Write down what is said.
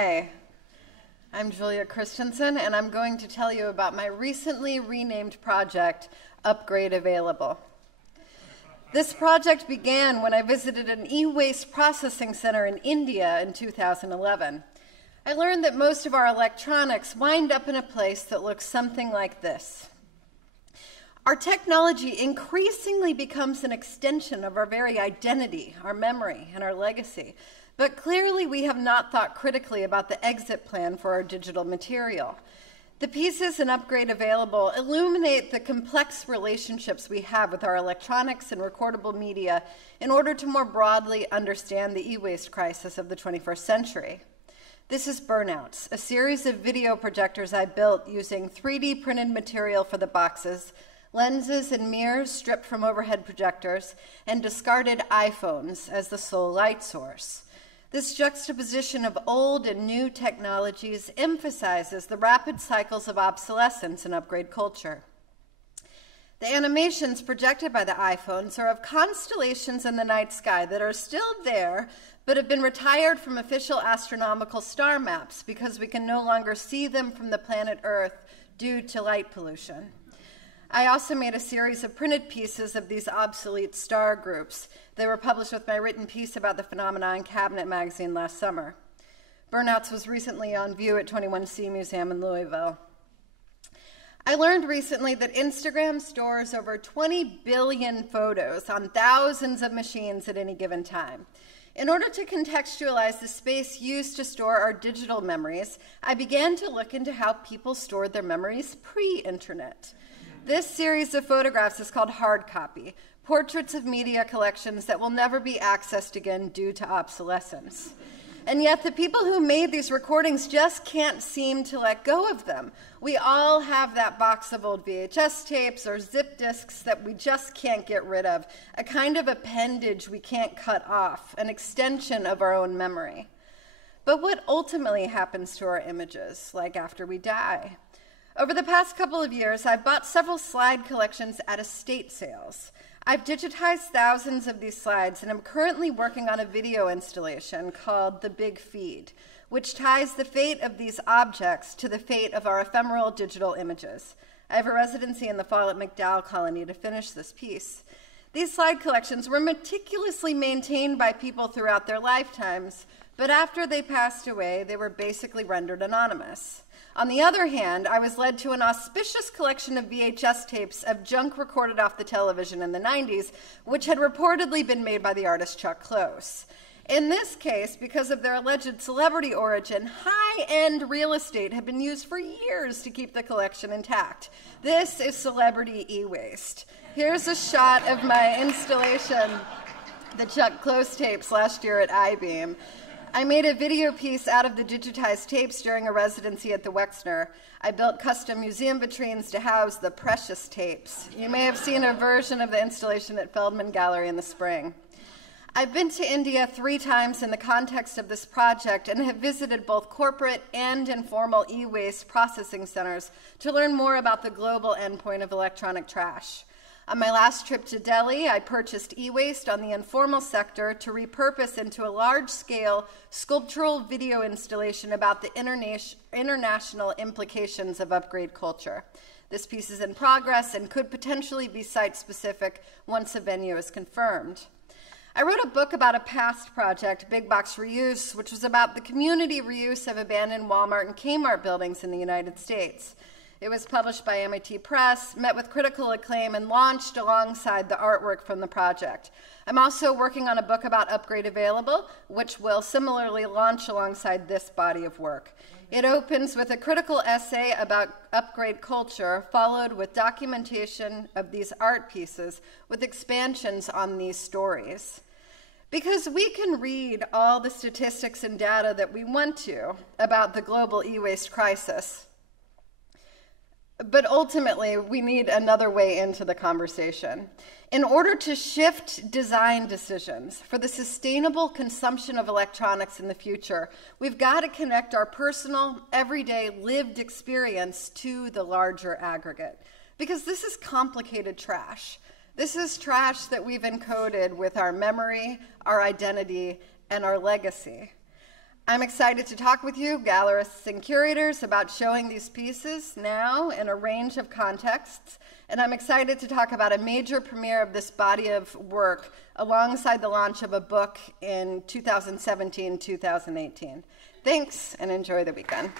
Hi, I'm Julia Christensen, and I'm going to tell you about my recently renamed project, Upgrade Available. This project began when I visited an e-waste processing center in India in 2011. I learned that most of our electronics wind up in a place that looks something like this. Our technology increasingly becomes an extension of our very identity, our memory, and our legacy. But clearly we have not thought critically about the exit plan for our digital material. The pieces in Upgrade Available illuminate the complex relationships we have with our electronics and recordable media in order to more broadly understand the e-waste crisis of the 21st century. This is Burnouts, a series of video projectors I built using 3D printed material for the boxes, lenses and mirrors stripped from overhead projectors, and discarded iPhones as the sole light source. This juxtaposition of old and new technologies emphasizes the rapid cycles of obsolescence in upgrade culture. The animations projected by the iPhones are of constellations in the night sky that are still there, but have been retired from official astronomical star maps because we can no longer see them from the planet Earth due to light pollution. I also made a series of printed pieces of these obsolete star groups. They were published with my written piece about the phenomena in Cabinet magazine last summer. Burnouts was recently on view at 21C Museum in Louisville. I learned recently that Instagram stores over 20 billion photos on thousands of machines at any given time. In order to contextualize the space used to store our digital memories, I began to look into how people stored their memories pre-internet. This series of photographs is called Hard Copy, portraits of media collections that will never be accessed again due to obsolescence. And yet the people who made these recordings just can't seem to let go of them. We all have that box of old VHS tapes or zip disks that we just can't get rid of, a kind of appendage we can't cut off, an extension of our own memory. But what ultimately happens to our images, like after we die? Over the past couple of years, I've bought several slide collections at estate sales. I've digitized thousands of these slides and am currently working on a video installation called The Big Feed, which ties the fate of these objects to the fate of our ephemeral digital images. I have a residency in the fall at MacDowell Colony to finish this piece. These slide collections were meticulously maintained by people throughout their lifetimes, but after they passed away, they were basically rendered anonymous. On the other hand, I was led to an auspicious collection of VHS tapes of junk recorded off the television in the 90s, which had reportedly been made by the artist Chuck Close. In this case, because of their alleged celebrity origin, high-end real estate had been used for years to keep the collection intact. This is celebrity e-waste. Here's a shot of my installation, the Chuck Close tapes last year at I-Beam. I made a video piece out of the digitized tapes during a residency at the Wexner. I built custom museum vitrines to house the precious tapes. You may have seen a version of the installation at Feldman Gallery in the spring. I've been to India 3 times in the context of this project and have visited both corporate and informal e-waste processing centers to learn more about the global endpoint of electronic trash. On my last trip to Delhi, I purchased e-waste on the informal sector to repurpose into a large-scale sculptural video installation about the international implications of upgrade culture. This piece is in progress and could potentially be site-specific once a venue is confirmed. I wrote a book about a past project, Big Box Reuse, which was about the community reuse of abandoned Walmart and Kmart buildings in the United States. It was published by MIT Press, met with critical acclaim, and launched alongside the artwork from the project. I'm also working on a book about Upgrade Available, which will similarly launch alongside this body of work. It opens with a critical essay about upgrade culture, followed with documentation of these art pieces with expansions on these stories. Because we can read all the statistics and data that we want to about the global e-waste crisis, but ultimately, we need another way into the conversation. In order to shift design decisions for the sustainable consumption of electronics in the future, we've got to connect our personal, everyday, lived experience to the larger aggregate. Because this is complicated trash. This is trash that we've encoded with our memory, our identity, and our legacy. I'm excited to talk with you, gallerists and curators, about showing these pieces now in a range of contexts, and I'm excited to talk about a major premiere of this body of work alongside the launch of a book in 2017-2018. Thanks, and enjoy the weekend.